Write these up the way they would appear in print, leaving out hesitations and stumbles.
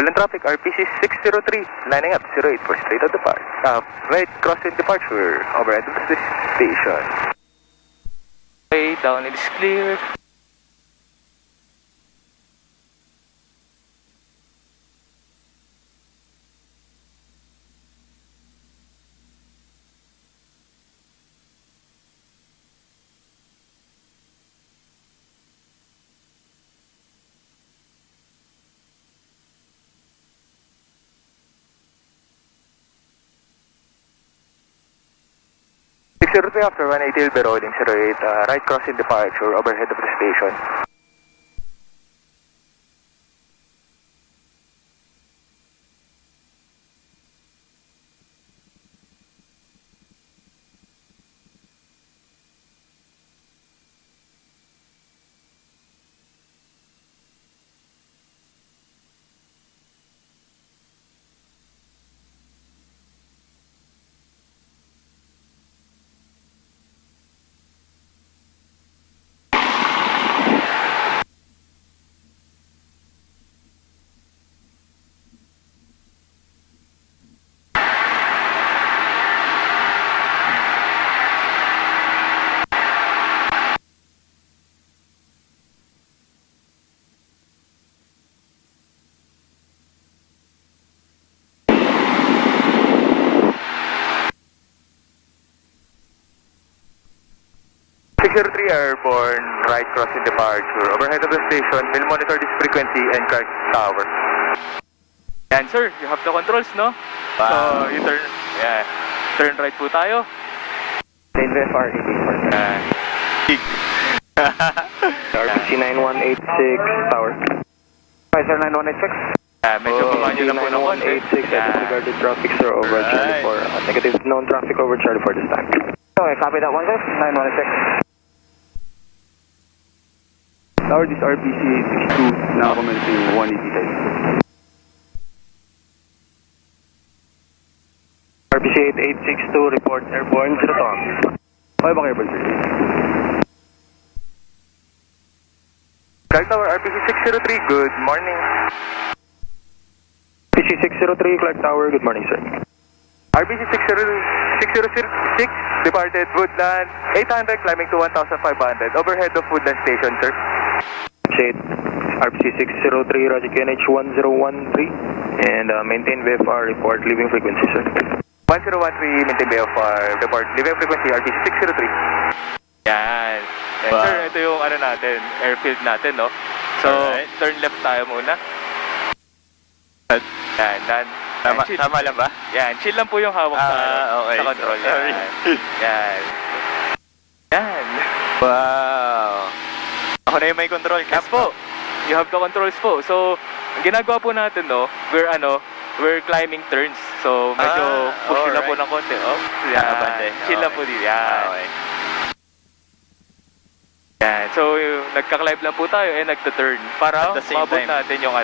Walang traffic, RPC 603, lining up, 08 for straight out depart. Right, crossing departure, overhead of the station. Okay, down it is clear. After 180 will be rolling 08, right crossing departure, overhead of the station. Airborne, right crossing departure, overhead of the station, will monitor this frequency and Clark Tower. Yan sir, you have the controls, no? So, you turn, yeah, turn right po tayo. VFR 88 RPC 9186 Tower. Sir 9186. Medyo kumanyo lang po ng konti. 9186, disregarded traffic sir over Charlie 4. Negative known traffic over Charlie 4 this time. Okay, copy that one sir, 9186. Tower, this RPC 862, now commencing 180 type. RPC 8862, report airborne, 0 to on. Okay ba airborne, sir? Clark Tower, RPC 603, good morning. RPC 603, Clark Tower, good morning sir. RPC 606, departed Woodland, 800, climbing to 1,500, overhead of Woodland Station, sir. RPC 603, Roger QNH 1013, and maintain VFR, report leaving frequency, sir. 1013, maintain VFR, report leaving frequency, RPC 603. Yan. Wow. Sir, ito yung ano natin, airfield natin, no? So, Alright. turn left tayo muna. Yan, dan. Tama lang ba? Yan, chill lang po yung hawak okay. sa control. Sorry. Yan. Yan. Wow. Ako na yung may control. Yan po. You have the controls po. So, ang ginagawa po natin, no, we're climbing turns. So, medyo push lang po ng konti. Oh, yan. Chill lang po dito. Yan. Okay. Yan. So, nagka-climb lang po tayo and nagta-turn para At the same mabot time. natin yung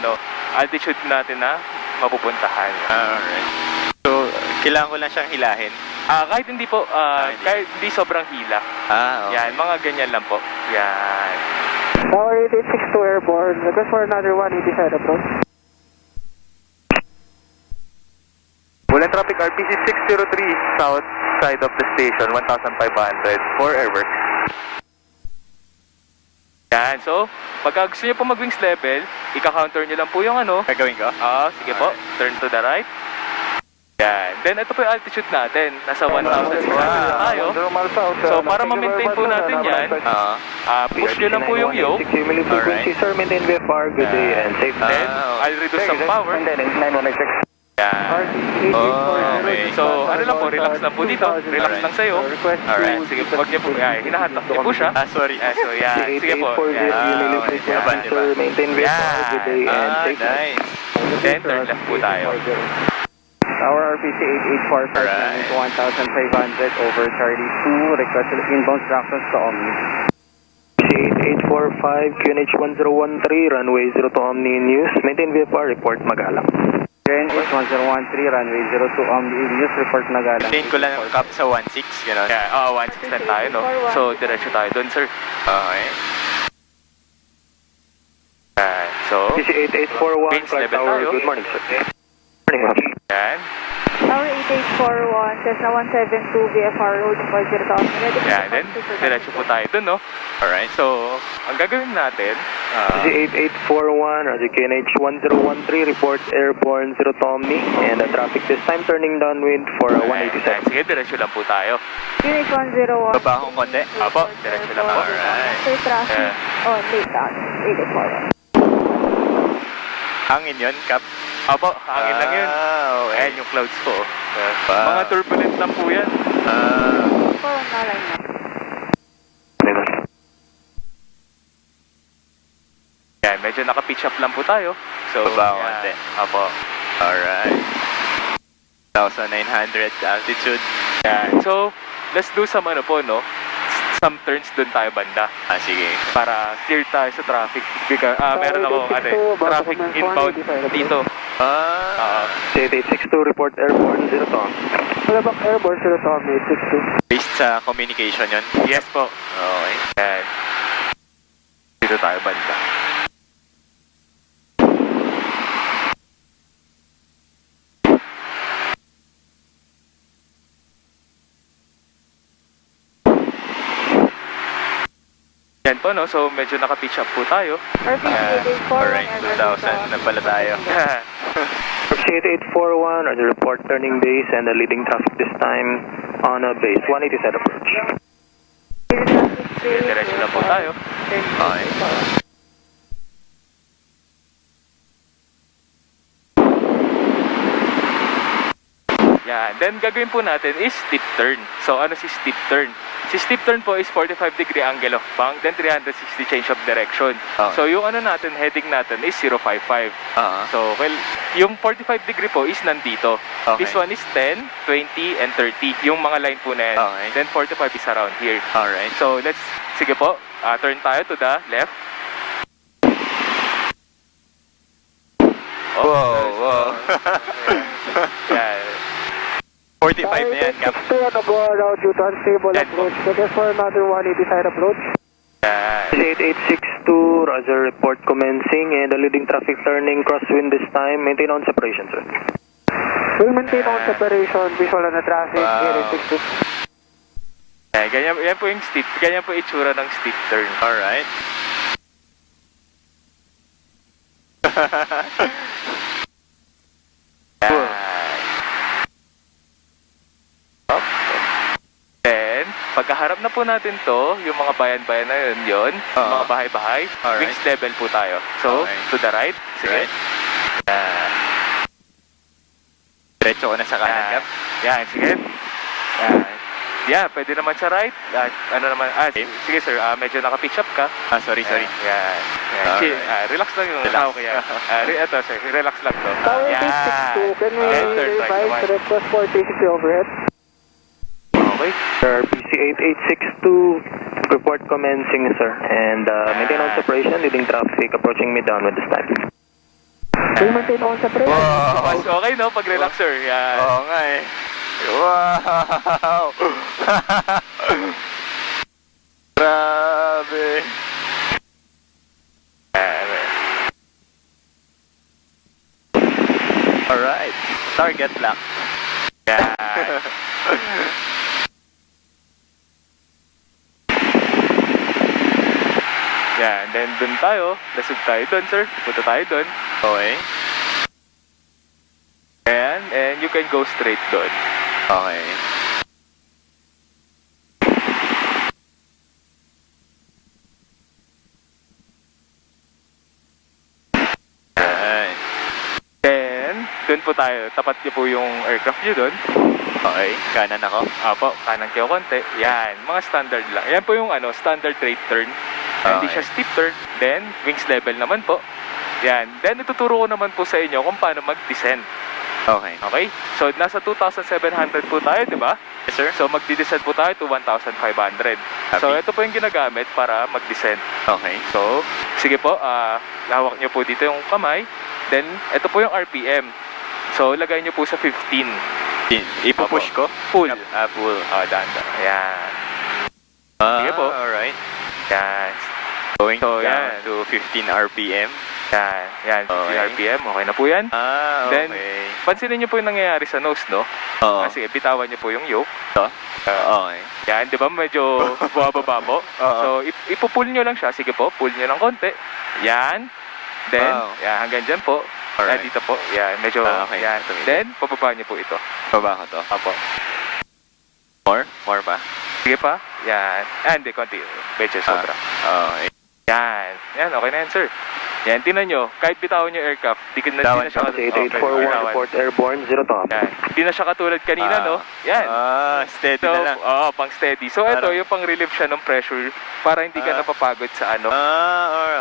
altitude natin na mapupuntahan. Alright. So, kailangan ko lang siyang hilahin. Kahit hindi po, hindi. kahit hindi sobrang hila. Okay. Yan, mga ganyan lang po. Yan. Tower 8862 airborne, request for another 180 side approach. Walang traffic, RPC 603, south side of the station, 1,500 for airworks. Yan, so, pagka gusto nyo po mag-wings level, ika-counter nyo lang po yung Gagawin ko? sige po, turn to the right. Yan, then ito po yung altitude natin, nasa 1,600 na tayo. So, para ma-maintain po natin yan, push nyo lang po yung yoke. 60 milli frequency, sir, maintain VFR, good day and safe. Then, I'll reduce some power. Maintenance 9186. Yan. Okay. So, ano lang po, relax lang po dito. Relax lang sa'yo. Alright. Sige po, huwag niyo po, hinahatak niyo po siya. Sorry. So, yan. Sige po. 8840 milli okay. frequency, sir, maintain VFR, good day and safe. Nice. Then, turn left po tayo. Tower RPC 8845, Alright. 1500 over Charlie 2, request inbound instructions to Omni. 8845, QNH 1013, runway 0 to Omni News, maintain VFR, report Magalang. QNH 1013, runway 0 to Omni News, report Magalang. Maintain ko lang ang cap sa 1.6, gano'n. Yeah, 1.6 lang tayo, no? So, diretso tayo doon, sir. Okay. Yan. So, So, PC 8841, Pins Clark level Tower, tayo. good morning, sir. Morning, ma'am. yan. Tower 8841, Cessna 172, VFR, Road 40,000. Ready for Yan, then, diretso po tayo dun, no? Alright. So, ang gagawin natin, PC 8841, Roger QNH 1013, report airborne 0 to Omni, and traffic this time turning downwind for yan, 187. sige, diretso lang po tayo. Unit 101. Baba akong konti. Apo, diretso lang po. Alright. Sir, traffic. Yeah. Oh, late out. 84. Hangin yun, Cap. Apo, hangin lang yun. Okay. Ayan yung clouds po. Wow. Mga turbulent lang po yan. For na line na. Yan, medyo naka-pitch up lang po tayo. So, Baba yan. konti. Apo. Alright. 1,900 altitude. Yan. So, let's do some ano po, no? Some turns dun tayo banda. Sige. Para clear tayo sa traffic. Because, meron ako, traffic inbound dito. PC 8862, report airborne 0 to Omni. Malabak airborne 0 to Omni, 82. Based sa communication yun. Yes po. Okay. Yan. Dito tayo banda. Yan po, no? So, medyo naka-pitch up po tayo. RPC 8841, Alright, 2,000 na pala tayo. PC 8841, Roger report turning base and leading traffic this time on base 187 approach. Diretso lang po tayo. Okay. Yan. Then, gagawin po natin is steep turn. So, ano si steep turn? Si steep turn po is 45-degree angle of bank, then 360 change of direction. Okay. So, yung ano natin, heading natin is 055. So, well, yung 45-degree po is nandito. Okay. This one is 10, 20, and 30. Yung mga line po na yan. Okay. Then 45 is around here. Alright. So, sige po, turn tayo to the left. Wow. Yan. 45 na yan, Cap. to go around due to unstable Yan po. approach. So just for another 180 side approach. Yan. PC 8862, Roger report commencing and leading traffic turning crosswind this time. Maintain on separation, sir. We'll maintain on separation, visual on the traffic, Wow. 8862. Yan po yung steep. Ganyan po itsura ng steep turn. Alright. Yan. Up. Then, pagkaharap na po natin to, yung mga bayan-bayan na yun, yung mga bahay-bahay, Alright. wings level po tayo. So, Okay. to the right. Sige. Right. Yan. Diretso ko na sa kanan, Cap. Yan, sige. Yan. Yeah, pwede naman sa right. Sige sir, medyo naka-pitch up ka. Sorry. Yan. Yan. Alright. Relax lang yung Relax. tao kaya. Ito sir, relax lang to. Tower Yan. 862, can we Then, turn right revise naman. request for 360 overhead? Okay. Sir, PC 8862, report commencing, sir. And maintain on separation, leading traffic approaching me downwind this time. We'll maintain on separation. Wow. Mas okay no, pag relax sir. Yan. Oo nga eh. Wow! Grabe. Alright. Target lock. Yan. Yan, then dun tayo. Lasog tayo dun sir. Punta tayo dun. Okay. And you can go straight dun. Okay. Ayan. Then, dun po tayo. Tapat niyo po yung aircraft niyo dun. Okay. Kanan ako. Apo, kanan kayo konti. Yan, mga standard lang. Yan po yung standard straight turn. Hindi Okay. siya steep turn. Then, wings level naman po. Yan. Then, ituturo ko naman po sa inyo kung paano mag-descend. Okay. Okay? So, nasa 2,700 po tayo, di ba? Yes, sir. So, mag-descend po tayo to 1,500. So, Copy. ito po yung ginagamit para mag-descend. Okay. So, sige po, hawak nyo po dito yung kamay. Then, ito po yung RPM. So, lagay nyo po sa 15. Ipupush ko? Full. Full. Dahan-dahan. Ayan. Sige po. Alright. Yan. Going So, down yan. to 15 RPM. Yan. Okay. RPM, okay na po yan. Okay. Then, pansinin niyo po yung nangyayari sa nose, no? Oo. Sige, bitawan niyo po yung yoke. Okay. Yan, di ba? Medyo bumababa po. So, ipupull nyo lang siya. Sige po, pull nyo lang konti. Yan. Then, yan, hanggang dyan po. Alright. Dito po. Yan, medyo, Okay. yan. Then, pababa nyo po ito. Baba ko to. Apo. More pa? Sige pa. Yan. Hindi, konti. Medyo sobra. Okay. Yan, okay na yan, sir. Yan, tinan nyo. Kahit bitawan nyo aircraft, di na siya Taxi 8841, report airborne, 0 to up. Yan. Di na siya katulad kanina, no? Yan. Steady So, na lang. pang steady. So, ito, yung pang relieve siya ng pressure para hindi ka napapagod sa ano.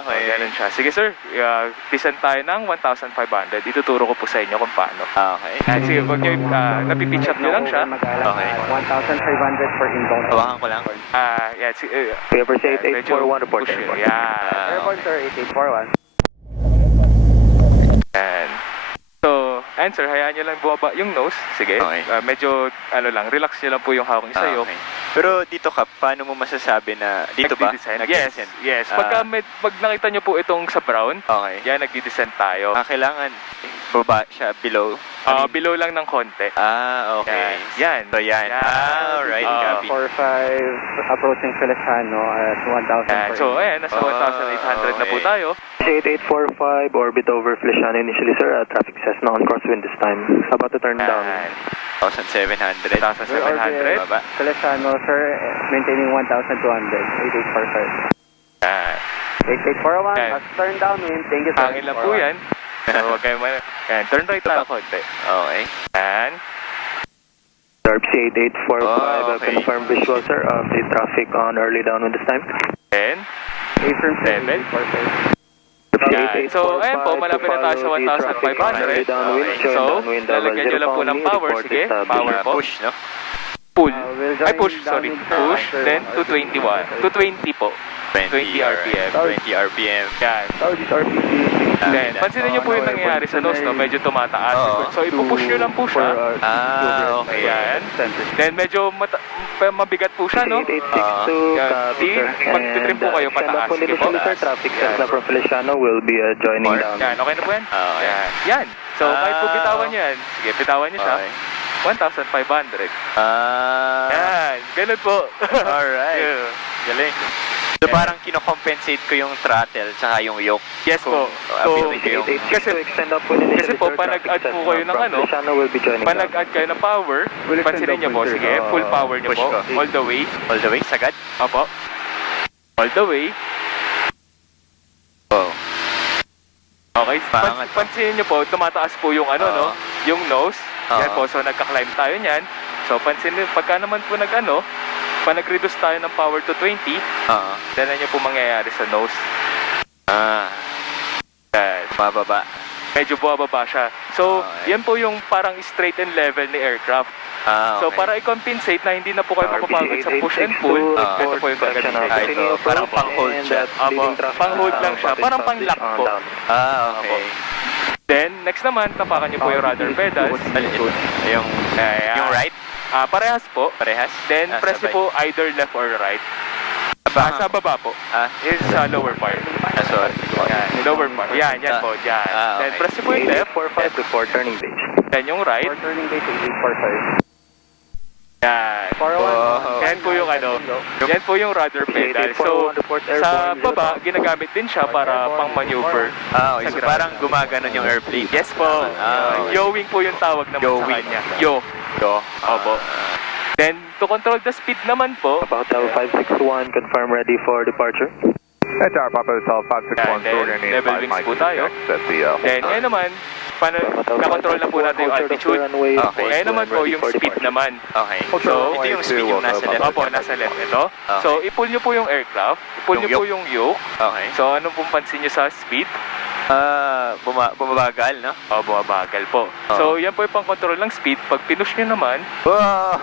Okay. Ganun siya. Sige, sir. Descent tayo ng 1,500. Ituturo ko po sa inyo kung paano. Okay. Sige, huwag nyo, napipitch up nyo lang siya. Okay. 1,500 for inbound. Hawakan ko lang. Yan. Paper 8841, report push yun. airborne. Yan. Airborne, sir, 8841. Yan. So, answer, hayaan nyo lang bumaba yung nose. Sige. Okay. Medyo, relax nyo lang po yung hawak nyo sa iyo. Okay. Pero dito ka, paano mo masasabi na dito ba? Nagdi-descend. Yes. Pag nakita nyo po itong sa brown, Okay. yan, nagdi-descend tayo. Kailangan baba siya below. Below lang ng konti. Okay. Yan. So, yan. Alright. Copy. 45 approaching Feliciano at 1,000 Yan. So, ayan, nasa 1,800 na po okay. tayo. 8845, orbit over Feliciano initially, sir. Traffic Cessna on crosswind this time. About to turn down. 1,700. 1,700. Baba. Feliciano, sir, maintaining 1,200, 8845. Yan. 8841, Yan. turn downwind. Thank you, sir. Hangin lang po yan. So, huwag kayo yan. Turn right tayo konti. Okay. Yan. RPC 8845, okay. confirm visual, sir, of the traffic on early downwind this time. Then, Affirm 7. Yan. So, ayan po, malapit na tayo sa 1,500. So, lalagyan nyo lang po ng power. Sige, power po. Push, no? Pull. Push, sorry. Push, then 221. 220 po. 20 RPM. 20 RPM. Yan. Southeast RPC. Then, pansinin nyo po yung nangyayari sa nose, no? Medyo tumataas. Oo. So, ipupush nyo lang po siya. Okay. Ayan. Then, medyo mabigat po siya, no? 8862, copy, sir. Pag-trim po kayo pataas. Sige po. Sir, traffic Cessna from Feliciano will be joining down. Yan, okay na po yan? Okay. Yan. So, kahit po bitawan nyo yan. Sige, bitawan nyo siya. Okay. 1,500. Yan, ganun po. Alright. Yeah. Galing. So parang kino-compensate ko yung throttle tsaka yung yoke. Yes po. So, kasi po, pa nag-add po kayo ng pa nag-add kayo ng power, pansinin nyo po, sige, full power nyo push po, ko. all the way. All the way, sagad? Opo. All the way. Oh. Okay, Pangat. pansinin nyo po, tumataas po yung no? Yung nose. Yan po, so nagka-climb tayo niyan. So, pansinin nyo, pagka naman po pa nag-reduce tayo ng power to 20, then nyo po mangyayari sa nose. Mababa. Medyo bumababa siya. So, Okay. yan po yung parang straight and level ni aircraft. So, Okay. para i-compensate na hindi na po kayo mapapagod sa push and pull, ito po yung gagamitin. Ito, parang pang-hold siya. Pang-hold lang siya. Parang pang-lock po. Okay. Then, next naman, tapakan nyo po yung rudder pedals. Yung right? Parehas po. Parehas? Then, press nyo sabay. po either left or right. Sa baba po. Is sa lower part. Sorry. Yan, lower part. Yan po. Yan. Then, okay. press nyo po yung left. 45 report turning base. Then, yung right. turning base 8845. Yan. Yan po yung yan po yung rudder pedal. So, 8841 report sa airborne, baba, ginagamit din siya para pang maneuver. Okay. So parang gumaganon yung airplane. Yes po. Okay. Yowing po yung tawag naman sa Yowing. kanya. Yo. Opo. Then, to control the speed naman po, Hotel 561, confirm ready for departure. Tower Papa Hotel 561, Then, level wings po tayo. Then, ngayon naman, na-control na po natin yung altitude. Okay. Ngayon naman po yung speed naman. Okay. So, ito yung speed yung nasa left. Opo, nasa left. Ito. Okay. So, i-pull nyo po yung aircraft. I-pull Yung nyo po yung yoke. Okay. So, anong pong pansin nyo sa speed? Bumabagal, no? Bumabagal po. So, yan po yung pang-control ng speed. Pag pinush nyo naman, Wow!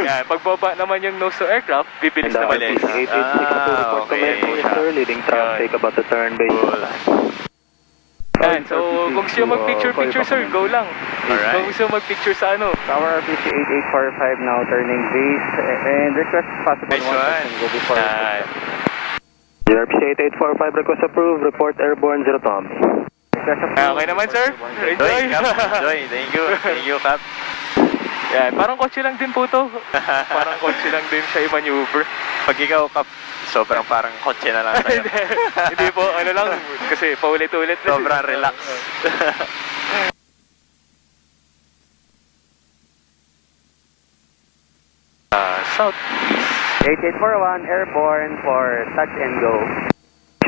yan, pag baba naman yung nose ng aircraft, bibilis And naman bilis. po siya. 8862 report okay. command, sir, leading traffic about to turn base. Yan, so kung gusto nyo mag-picture, sir, go lang. Alright. Kung gusto nyo mag-picture sa Tower RPC 8845 now turning base and request possible Nice one. go before. Yan. JRPC 8845, request approved. Report airborne 0 Tommy. Okay naman, sir. Enjoy, Cap. Enjoy. Thank you. Thank you, Cap. Yan, parang kotse lang din po to. Parang kotse lang din siya i-maneuver. Pag ikaw, Cap, sobrang parang kotse na lang sa'yo. Hindi po, ano lang, kasi paulit-ulit na. Sobrang relax. South. 8841, airborne for touch and go.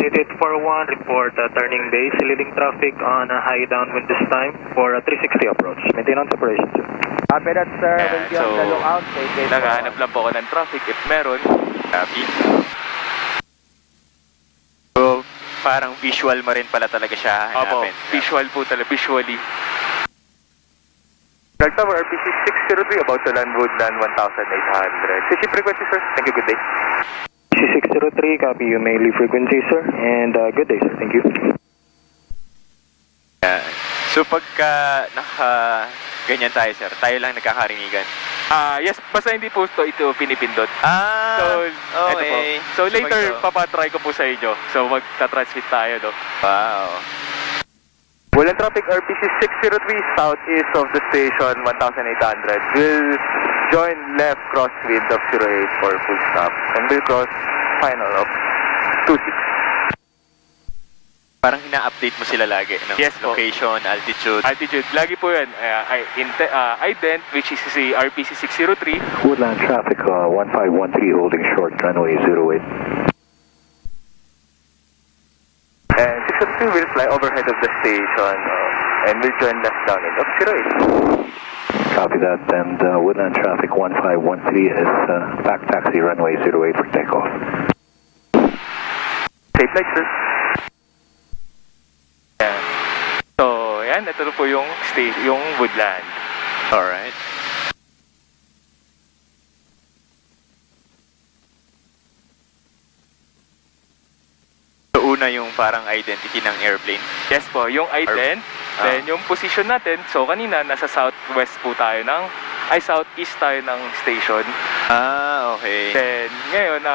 8841, report turning base, leading traffic on a high downwind this time for a 360 approach. Maintain on separation, sir. Copy that, sir. Yeah, Will be on the so, lookout. Naghahanap lang po ako ng traffic if meron. Copy. So, parang visual mo rin pala talaga siya Opo, hanapin. visual po talaga, visually. Dark Tower, RPC 603, about to land Woodland 1800. Switching frequency, sir. Thank you, good day. C603, copy you may leave frequency, sir. And good day, sir. Thank you. So, pagka ganyan tayo, sir, tayo lang nagkakarinigan. Yes, basta hindi po ito pinipindot. So, eto po. okay. So, later, papatry ko po sa inyo. So, magta-transmit tayo, no? Wow. Woodland traffic, RPC 603, southeast of the station 1800. Will join left crosswind of 08 for full stop. And will cross final of 26. Parang ina-update mo sila lagi, no? Yes po. Location, altitude. Altitude, lagi po yan. Ident, which is si RPC 603. Woodland traffic 1513 holding short runway 08. And 603 will fly overhead of the station and will join left downwind of 08. Copy that, and Woodland traffic 1513 is back taxi runway 08 for takeoff. Safe flight, sir. Yan. So, yan. Ito na po yung Woodland. Alright. So, una yung parang identity ng airplane. Yes po, yung ident. Then, yung position natin. So, kanina, nasa southwest po tayo southeast tayo ng station. Okay. Then, ngayon,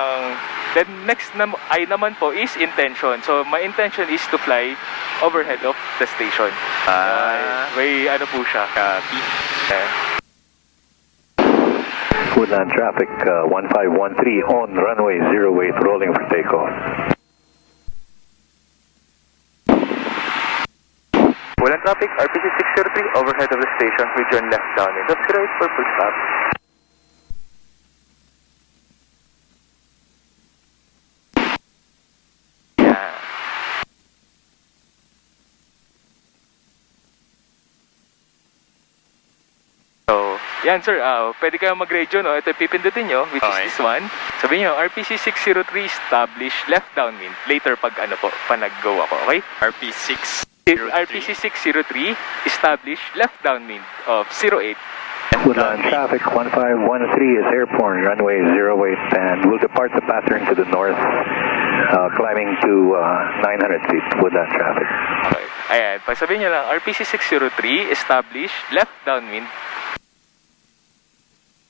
then next naman po is intention. So, my intention is to fly overhead of the station. May ano po siya. Copy. Okay. Woodland traffic 1513 on runway 08 rolling for takeoff. Woodland traffic, RPC 603, overhead of the station. We join left downwind of 08 for full stop. Yeah. So, yan sir, pwede kayo mag-radio, no? Ito pipindutin nyo, which Okay. is this one. Sabihin nyo, RPC 603 establish left downwind. Later pag pa nag-go ako, okay? RP6. RPC 603 establish left downwind of 08. Woodland traffic 1513 is airborne runway 08 and will depart the pattern to the north, climbing to 900 feet. Woodland traffic. Okay. Ayan, pag sabihin nyo lang, RPC 603 establish left downwind.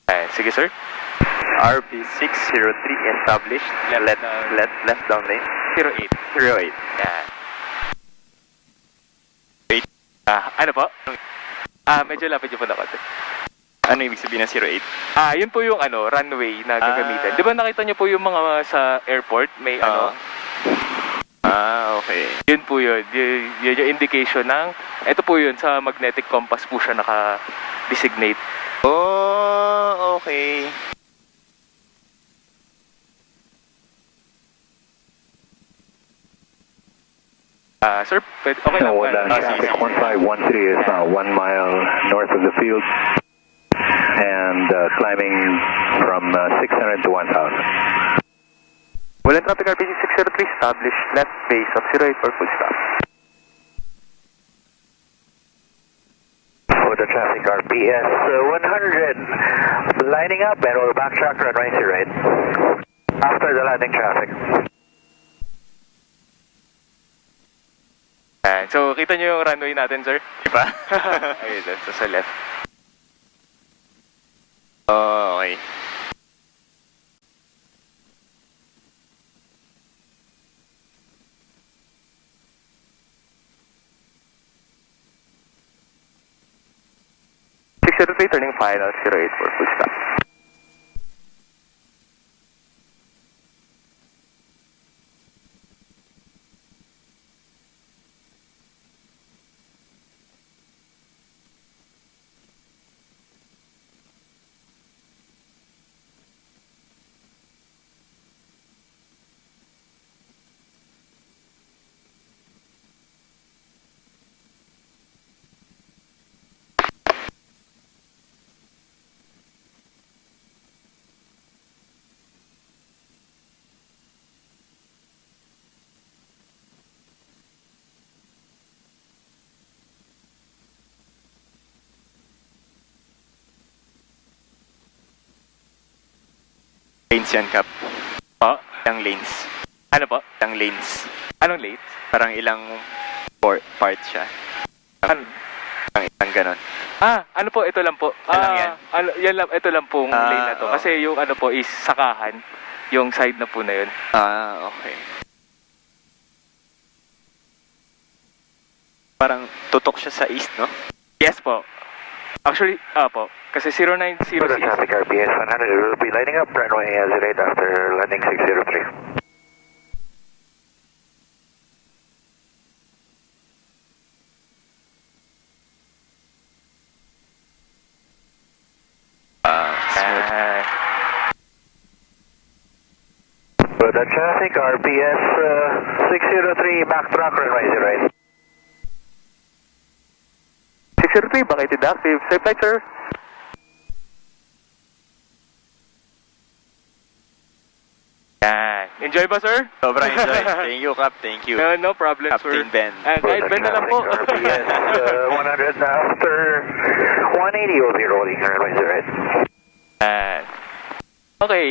Ayan, sige sir. RP603 established. Left down lane. 08. 08. Ayan. Ano po? Medyo lapit yung po na konti. Ano ibig sabihin ng 08? Yun po yung runway na gagamitin. Di ba nakita nyo po yung mga sa airport, may Okay. yun po yun. Yun yung indication ng, ito po yun, sa magnetic compass po siya naka-designate. Oh, okay. Sir, okay lang. Woodland traffic 1513 is 1 mile north of the field and climbing from 600 to 1,000. Woodland traffic, RPC 603, establish left base of 08 for full stop. Woodland traffic RPS 100 lining up and we'll backtrack runway 08 after the landing traffic. So, kita nyo yung runway natin, sir? Diba? Ayun, sa left. Okay. 603, turning final, 08 for full stop. Lanes yan, Cap. Po? Ilang lanes. Ano po? Ilang lanes. Anong late? Parang ilang parts siya. Ano? Parang ilang ganon. Ano po, ito lang po. Ito lang yan? Yan lang, ito lang pong lane na to. Oo. Kasi yung ano po is sakahan. Yung side na po na yun. Okay. Parang tutok siya sa east, no? Yes po. Actually, po. Kasi 0906. For the traffic RPS 100 will be lining up runway 08 after landing 603. For the traffic RPS 603 back track runway 08. 603, bucketed active. Safe flight, sir. Yan. Enjoy ba, sir? Sobrang enjoy. Thank you, Cap. Thank you. No problem, Captain sir. Ben. Guide Ben na lang po. RPS 100 after 180 will be rolling runway 08. Yan. Okay.